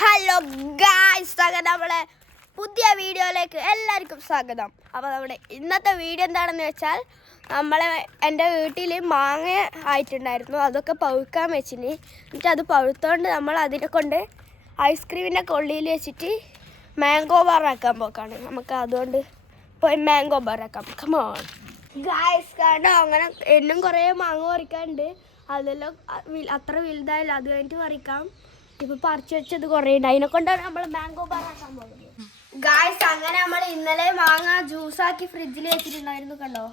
Hello guys, നമ്മളെ പുതിയ വീഡിയോയിലേക്ക് എല്ലാവർക്കും സ്വാഗതം. അപ്പോൾ നമ്മുടെ ഇന്നത്തെ വീഡിയോ എന്താണെന്ന് വെച്ചാൽ, എൻ്റെ വീട്ടിൽ മാങ്ങ ആയിട്ടുണ്ടായിരുന്നു. അതൊക്കെ പഴുക്കാൻ വെച്ചിന്. എന്നിട്ട് അത് പഴുത്തോണ്ട് നമ്മൾ അതിനെ കൊണ്ട് ഐസ്ക്രീമിൻ്റെ കൊള്ളിയിൽ വെച്ചിട്ട് മാംഗോ ബാറാക്കാൻ പോക്കാണ്. നമുക്ക് അതുകൊണ്ട് പോയി മാംഗോ ബാറാക്കാം. Come on guys. കാരണം അങ്ങനെ എന്നും കുറേ മാങ്ങ പറിക്കാനുണ്ട്. അതെല്ലാം അത്ര വലുതായില്ല. അത് കഴിഞ്ഞിട്ട് പറിക്കാം. ഇപ്പൊ പറിച്ചു വെച്ചത് കുറേ ഉണ്ട്. അതിനെ കൊണ്ടാണ് നമ്മൾ മാംഗോ ബാറാക്കാൻ പോകുന്നത്. ഗായ്സ്, അങ്ങനെ നമ്മൾ ഇന്നലെ മാങ്ങ ജ്യൂസാക്കി ഫ്രിഡ്ജിൽ വെച്ചിട്ടുണ്ടായിരുന്നു. കണ്ടോ,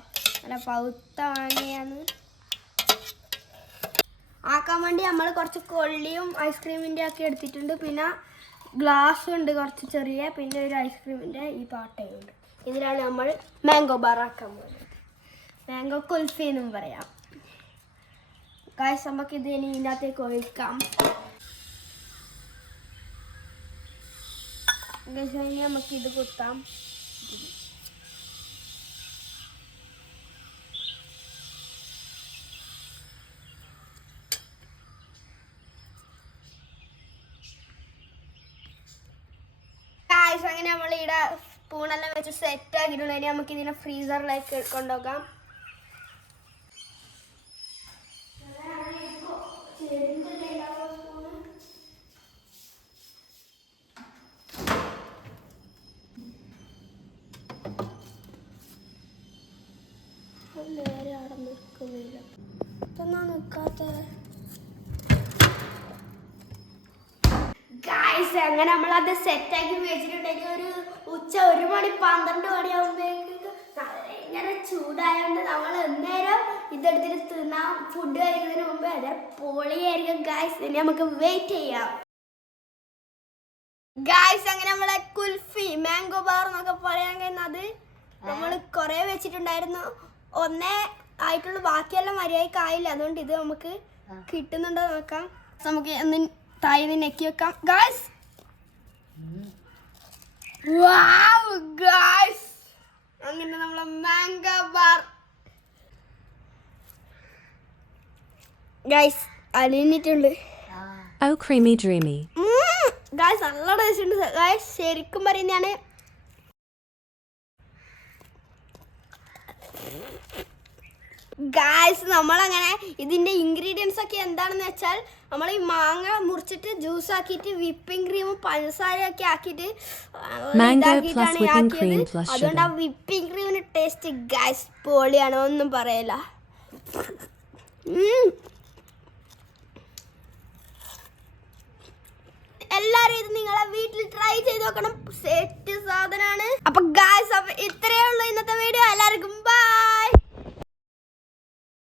നല്ല പഴുത്ത മാങ്ങയാണ്. ആക്കാൻ വേണ്ടി നമ്മൾ കുറച്ച് കൊള്ളിയും ഐസ്ക്രീമിൻ്റെ ഒക്കെ എടുത്തിട്ടുണ്ട്. പിന്നെ ഗ്ലാസ്സും ഉണ്ട് കുറച്ച് ചെറിയ. പിന്നെ ഒരു ഐസ്ക്രീമിൻ്റെ ഈ പാട്ടയും ഉണ്ട്. ഇതിലാണ് നമ്മൾ മാംഗോ ബാറാക്കാൻ പോകുന്നത്. മാംഗോ കുൽഫി എന്നും പറയാം. ഗായ്സ്, നമുക്ക് ഇത് ഇനി ഇതിനകത്തേക്ക് ഒഴിക്കാം. നമുക്ക് ഇത് കുത്താം. അങ്ങനെ നമ്മൾ ഇവിടെ സ്പൂണെല്ലാം വെച്ച് സെറ്റ് ആക്കിയിട്ടുള്ള. ഇനി നമുക്ക് ഇതിനെ ഫ്രീസറിലേക്ക് കൊണ്ടുപോകാം. നേരെ അവിടെ നിൽക്കുന്നില്ല. എന്നാ നിൽക്കാത്ത ഗായ്സ്, അങ്ങനെ നമ്മളത് സെറ്റാക്കി വെച്ചിട്ടുണ്ടെങ്കിൽ ഒരു ഉച്ച 1 മണി 12 മണിയാകുമ്പോഴേക്ക് ഇങ്ങനെ ചൂടായതുകൊണ്ട് നമ്മൾ എന്നേരം ഇതെടുത്തിട്ട് തിന്നാം. ഫുഡ് കഴിക്കുന്നതിന് മുമ്പ് അതെ പൊളിയായിരിക്കും ഗായ്സ്. ഇനി നമുക്ക് വെയിറ്റ് ചെയ്യാം. ഗായ്സ്, അങ്ങനെ നമ്മളെ കുൽഫി മാംഗോ ബാർ എന്നൊക്കെ പറയാൻ കഴിയുന്നത് നമ്മൾ കുറേ വെച്ചിട്ടുണ്ടായിരുന്നു. ഒന്നേ ആയിട്ടുള്ളൂ, ബാക്കിയെല്ലാം മര്യാദയ്ക്ക് ആയില്ല. അതുകൊണ്ട് ഇത് നമുക്ക് കിട്ടുന്നുണ്ടോ നോക്കാം. നമുക്ക് താഴെ നെക്കി വെക്കാം ഗായ്സ്. വാവ് ഗായ്സ്, അങ്ങനെ നമ്മളെ മാംഗോ ബാർ ഗായ്സ് അലിഞ്ഞിട്ടുണ്ട്. Oh, creamy dreamy. ഗായ്സ് നല്ല ടേസ്റ്റ് ഉണ്ട് ഗായ്സ്. ശരിക്കും പറയുന്നതാണ്. ഗായ്സ്, നമ്മളങ്ങനെ ഇതിൻ്റെ ഇൻഗ്രീഡിയൻസ് ഒക്കെ എന്താണെന്ന് വെച്ചാൽ, നമ്മൾ ഈ മാങ്ങ മുറിച്ചിട്ട് ജ്യൂസ് ആക്കിയിട്ട് വിപ്പിംഗ് ക്രീമും പഞ്ചസാരയൊക്കെ ആക്കിയിട്ട് അതുകൊണ്ട് ആ വിപ്പിംഗ് ക്രീമിന് ടേസ്റ്റ് ഗായ്സ് പൊളിയാണ്, ഒന്നും പറയല. എല്ലാവരും ഇത് നിങ്ങളെ വീട്ടിൽ ട്രൈ ചെയ്ത് നോക്കണം.